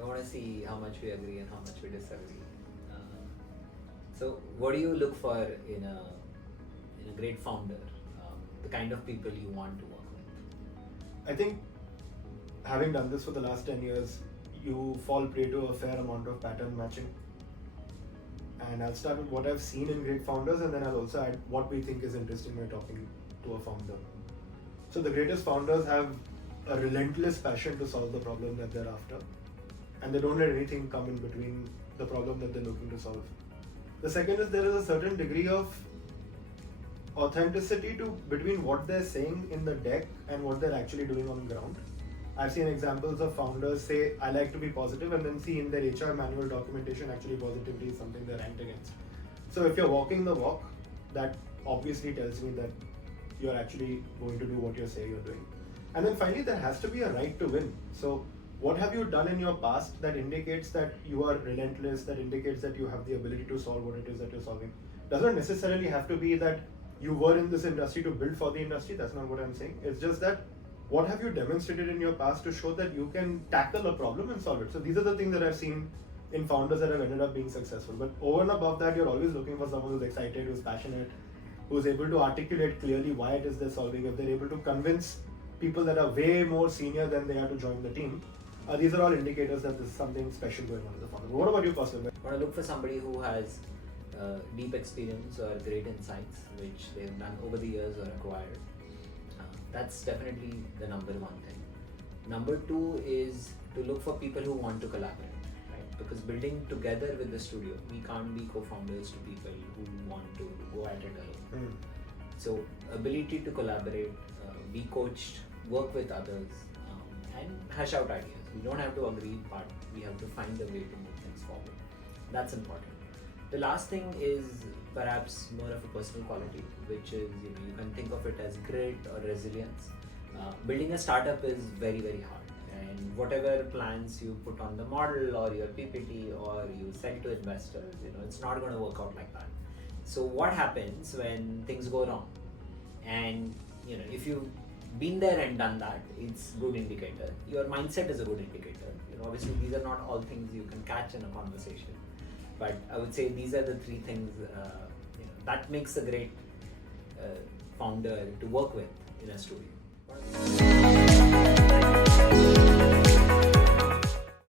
I want to see how much we agree and how much we disagree. So, what do you look for in a great founder? The kind of people you want to work with. I think having done this for the last 10 years, you fall prey to a fair amount of pattern matching. And I'll start with what I've seen in great founders, and then I'll also add what we think is interesting when talking to a founder. So the greatest founders have a relentless passion to solve the problem that they're after, and they don't let anything come in between the problem that they're looking to solve. The second is there is a certain degree of authenticity between what they're saying in the deck and what they're actually doing on the ground. I've seen examples of founders say, I like to be positive, and then see in their HR manual documentation, actually positivity is something they're ranked against. So if you're walking the walk, that obviously tells me that you're actually going to do what you say you're doing. And then finally, there has to be a right to win. So what have you done in your past that indicates that you are relentless, that indicates that you have the ability to solve what it is that you're solving? Doesn't necessarily have to be that you were in this industry to build for the industry. That's not what I'm saying. It's just that what have you demonstrated in your past to show that you can tackle a problem and solve it? So these are the things that I've seen in founders that have ended up being successful. But over and above that, you're always looking for someone who's excited, who's passionate, who's able to articulate clearly why it is they're solving. If they're able to convince people that are way more senior than they are to join the team, these are all indicators that there's something special going on as a founder. What about you personally? I want to look for somebody who has deep experience or great insights which they've done over the years or acquired. That's definitely the number one thing. Number two is to look for people who want to collaborate, right? Because building together with the studio, we can't be co-founders to people who want to go at it alone. So ability to collaborate, be coached, work with others, and hash out ideas. We don't have to agree, but we have to find a way to move things forward. That's important. The last thing is perhaps more of a personal quality, which is, you can think of it as grit or resilience. Building a startup is very, very hard, and whatever plans you put on the model or your PPT or you sell to investors, it's not going to work out like that. So what happens when things go wrong? And if you've been there and done that, it's good indicator. Your mindset is a good indicator. Obviously these are not all things you can catch in a conversation, but I would say these are the three things that makes a great founder to work with in a studio.